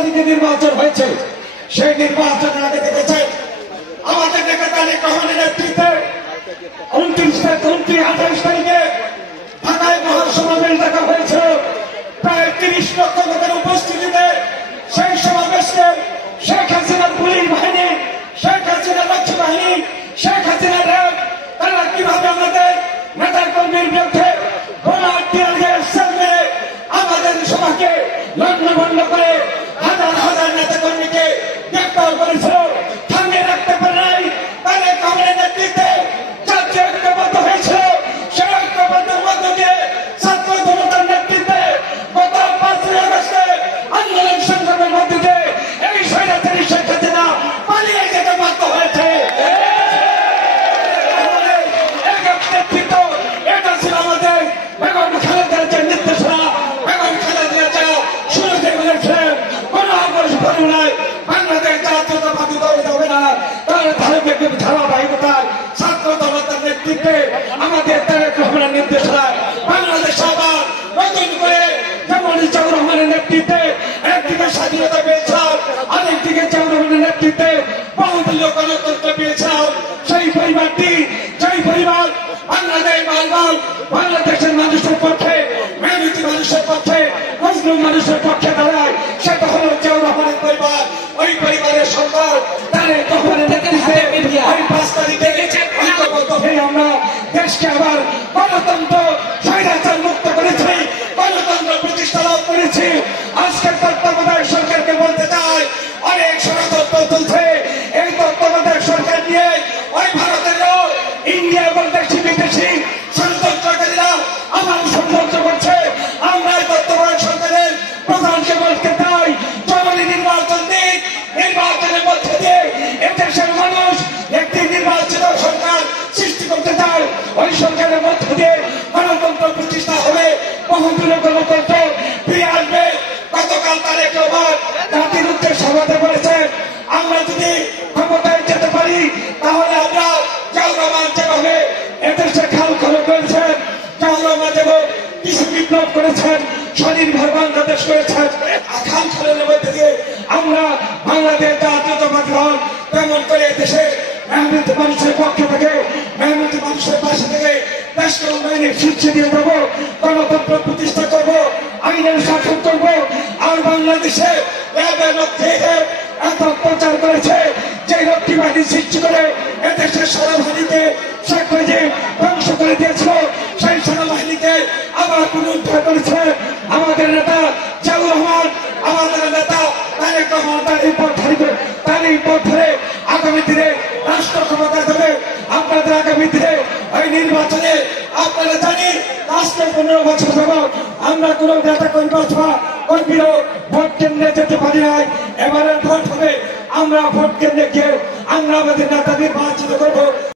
তারিখে নির্বাচন হয়েছে। সেই নির্বাচনের আগে দেখেছেন আমাদের নেতা তারেক রহমানের নেতৃত্বে 28 তারিখে ঢাকায় মহাসমাবেশ দেখা হয়েছিল। প্রায় 30 লক্ষ লোকের উপস্থিতিতে সেই সমাবেশকে শেখ হাসিনার পুলিশ বাহিনী, শেখ হাসিনার রক্ষী বাহিনী, শেখ হাসিনার র্যাব তারা কিভাবে আমাদের নেতার কর্মীর বিরুদ্ধে আমাদের সভাকে লণ্ডভণ্ড করে হাজার হাজার নেতা কর্মীকে গ্রেপ্তার করেছিল। থামিয়ে রাখতে পারে নাই। তারেক রহমানের নেতৃত্বে জাতীয় ঐক্যবদ্ধ হয়েছিল। সেই ঐক্যবদ্ধের মধ্য দিয়ে ছাত্র জনতার নেতৃত্বে গত 5 আগস্টে আন্দোলন সংগ্রামের মধ্য দিয়ে এই স্বৈরাচারী শেখ হাসিনা পালিয়ে যেতে বাধ্য হয়েছে। এটা ছিল আমাদের বেগম খালেদার যে নির্দেশনা। বেগম খালেদা জিয়া শুরুতে বলেছিলেন কোন অবস্থায় বাংলাদেশ জাতীয়তাবাদী দল যাবে না। তার ধারাবাহিকতায় ছাত্র জনতার নেতৃত্বে আমাদের তারেক রহমানের নির্দেশনায় বাংলাদেশ আবার নতুন করে যেমন জিয়াউর রহমানের নেতৃত্বে একদিকে স্বাধীনতা পেয়েছিলাম, আরেকদিকে জিয়াউর রহমানের নেতৃত্বে বহুদলীয় গণতন্ত্র পেয়েছিলাম। সেই পরিবারটি, যেই পরিবার বাংলাদেশের মানুষের পক্ষে, মেহনতি মানুষের পক্ষে, মজলুম মানুষের পক্ষে দাঁড়ায়, সেটা হলো জিয়াউর রহমানের পরিবার। ওই পরিবারের সন্তান তারেক রহমানের নেতৃত্বে ওই 5 তারিখে ঐক্যবদ্ধ হয়ে আমরা দেশকে আবার গণতন্ত্র স্বৈরাচার মুক্ত করেছি, গণতন্ত্র প্রতিষ্ঠা লাভ করেছি। আজকের তত্ত্বাবধায়ক সরকারকে বলতে চাই, অনেক ষড়যন্ত্র চলছে। এই তত্ত্বাবধায়ক সরকার নিয়ে ওই ভারতের ইন্ডিয়া এবং দেশি বিদেশি ষড়যন্ত্রকারীরা আমার ষড়যন্ত্র করছে। আমরা তত্ত্বাবধায়ক সরকারের প্রধানকে বলতে চাই, জরুরি নির্বাচন দিন। নির্বাচনের মধ্যে দিয়ে এদেশের মানুষ একটি নির্বাচিত সরকার সৃষ্টি করতে চায়। ওই সরকারের মধ্য দিয়ে গণতন্ত্র প্রতিষ্ঠা হবে, বহুদলীয় গণতন্ত্র ফিরে আসবে। গতকাল তারেক রহমান জাতির উদ্দেশ্যে সভাতে বলেছেন, আমরা যদি ক্ষমতায় যেতে পারি তাহলে আমরা জিয়াউর রহমান যেভাবে এদেশে খাল খনন করেছেন, জিয়াউর রহমান যেমন কৃষি বিপ্লব করেছেন, স্বনির্ভর বাংলাদেশ করেছেন, খাল খননের মধ্যে দিয়ে আমরা বাংলাদেশ জাতীয়তাবাদী দল তেমন করে দেশে মেহনতি মানুষের পক্ষে থেকে, মেহনতি মানুষের পাশে থেকে দেশকে উন্নয়নের শীর্ষে দিয়ে দেবো, গণতন্ত্র প্রতিষ্ঠা করবো, আইনের শাসন করবো। আর বাংলাদেশে এত প্রচার করেছে যে রক্ষী বাহিনী সৃষ্টি করে এদেশের সেনাবাহিনীকে শেখ মুজিব ধ্বংস করে দিয়েছিল। সেই সেনাবাহিনীকে আবার পুনরুদ্ধার করেছে আমাদের নেতা জিয়াউর রহমান, আমাদের নেতা তারেক রহমান। তারই পথ ধরে আগামী দিনে রাষ্ট্র ক্ষমতা দেবে। আপনাদের আগামী দিনে ওই নির্বাচনে আপনারা জানি রাষ্ট্রে 15 বছর যাবৎ আমরা কোন নেতা কর্মীরও ভোট কেন্দ্রে যেতে পারি নাই। এবারের ভোট হবে, আমরা ভোট কেন্দ্রে গিয়ে আমরা আমাদের নেতা নির্বাচিত করবো।